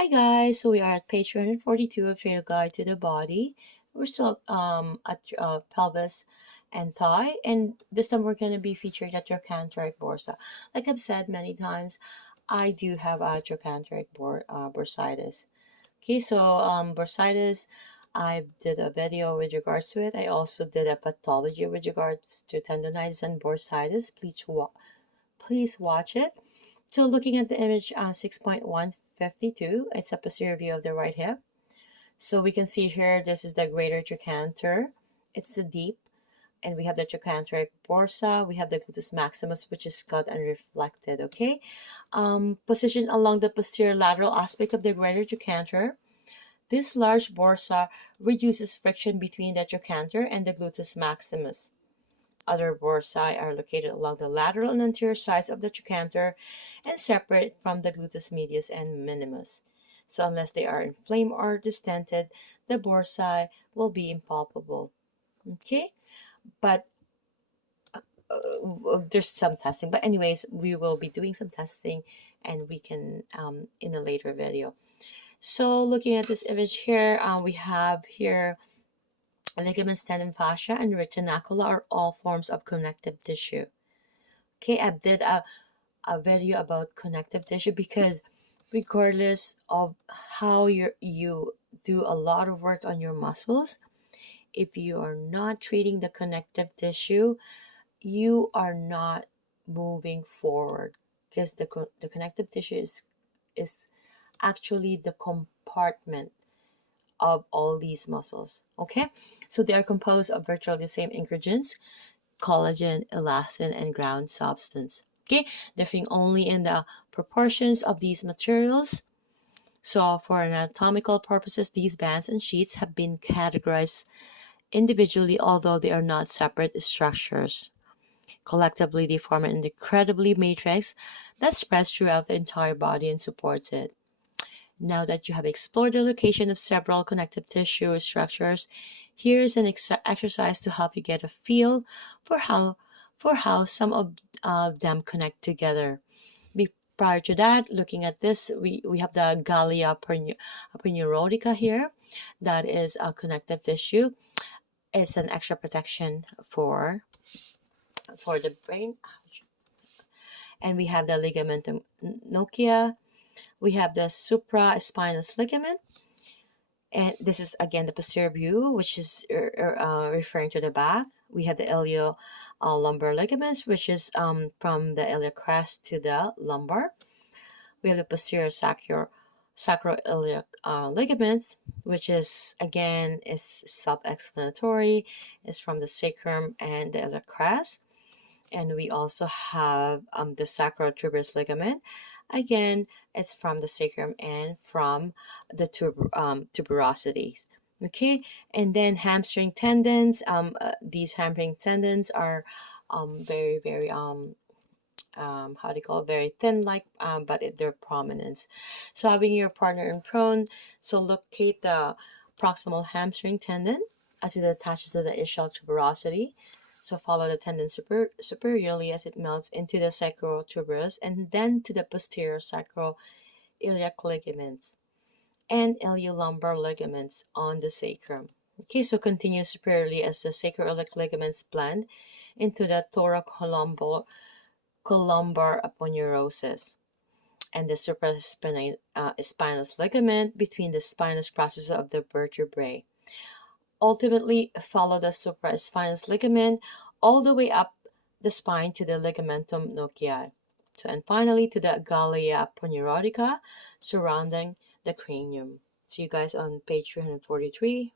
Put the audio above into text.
Hi guys, so we are at page 242 of Trailguide to the Body. We're still at pelvis and thigh, and this time we're going to be featured at trochanteric bursa. Like I've said many times, I do have a trochanteric bursitis. Okay, so bursitis, I did a video with regards to it. I also did a pathology with regards to tendonitis and bursitis. Please watch it. So looking at the image 6.152, it's a posterior view of the right hip. So we can see here, this is the greater trochanter. It's the deep, and we have the trochanteric bursa. We have the gluteus maximus, which is cut and reflected, okay? Positioned along the posterior lateral aspect of the greater trochanter. This large bursa reduces friction between the trochanter and the gluteus maximus. Other bursae are located along the lateral and anterior sides of the trochanter and separate from the gluteus medius and minimus. So unless they are inflamed or distended, the bursae will be impalpable. Okay, but there's some testing. But anyways, we will be doing some testing, and we can in a later video. So looking at this image here, we have here ligaments, tendon, fascia, and retinacula are all forms of connective tissue. Okay, I did a video about connective tissue because regardless of how you do a lot of work on your muscles, if you are not treating the connective tissue, you are not moving forward, because the connective tissue is actually the compartment of all these muscles. Okay, so they are composed of virtually the same ingredients: collagen, elastin, and ground substance. Okay, differing only in the proportions of these materials. So for anatomical purposes, these bands and sheets have been categorized individually, although they are not separate structures. Collectively, they form an incredibly matrix that spreads throughout the entire body and supports it. Now that you have explored the location of several connective tissue structures, here's an exercise to help you get a feel for how some of them connect together. Prior to that, looking at this, we have the gallia perneurotica here. That is a connective tissue. It's an extra protection for the brain. And we have the ligamentum nochia. We have the supraspinous ligament, and this is again the posterior view, which is referring to the back. We have the ilio-lumbar ligaments, which is from the iliac crest to the lumbar. We have the posterior sacroiliac ligaments, which is again is self-explanatory. It's from the sacrum and the iliac crest. And we also have the sacrotuberous ligament. Again, it's from the sacrum and from the tuberosities. Okay, and then hamstring tendons. These hamstring tendons are very how do you call it? Very thin, like but they're prominent. So having your partner in prone, so locate the proximal hamstring tendon as it attaches to the ischial tuberosity. So follow the tendon superiorly as it melts into the sacrotuberous and then to the posterior sacroiliac ligaments and iliolumbar ligaments on the sacrum. Okay, so continue superiorly as the sacroiliac ligaments blend into the thoracolumbar aponeurosis and the supraspinous ligament between the spinous processes of the vertebrae. Ultimately, follow the supraspinous ligament all the way up the spine to the ligamentum nochii. So, and finally to the gallia perneurotica surrounding the cranium. See you guys on page 343.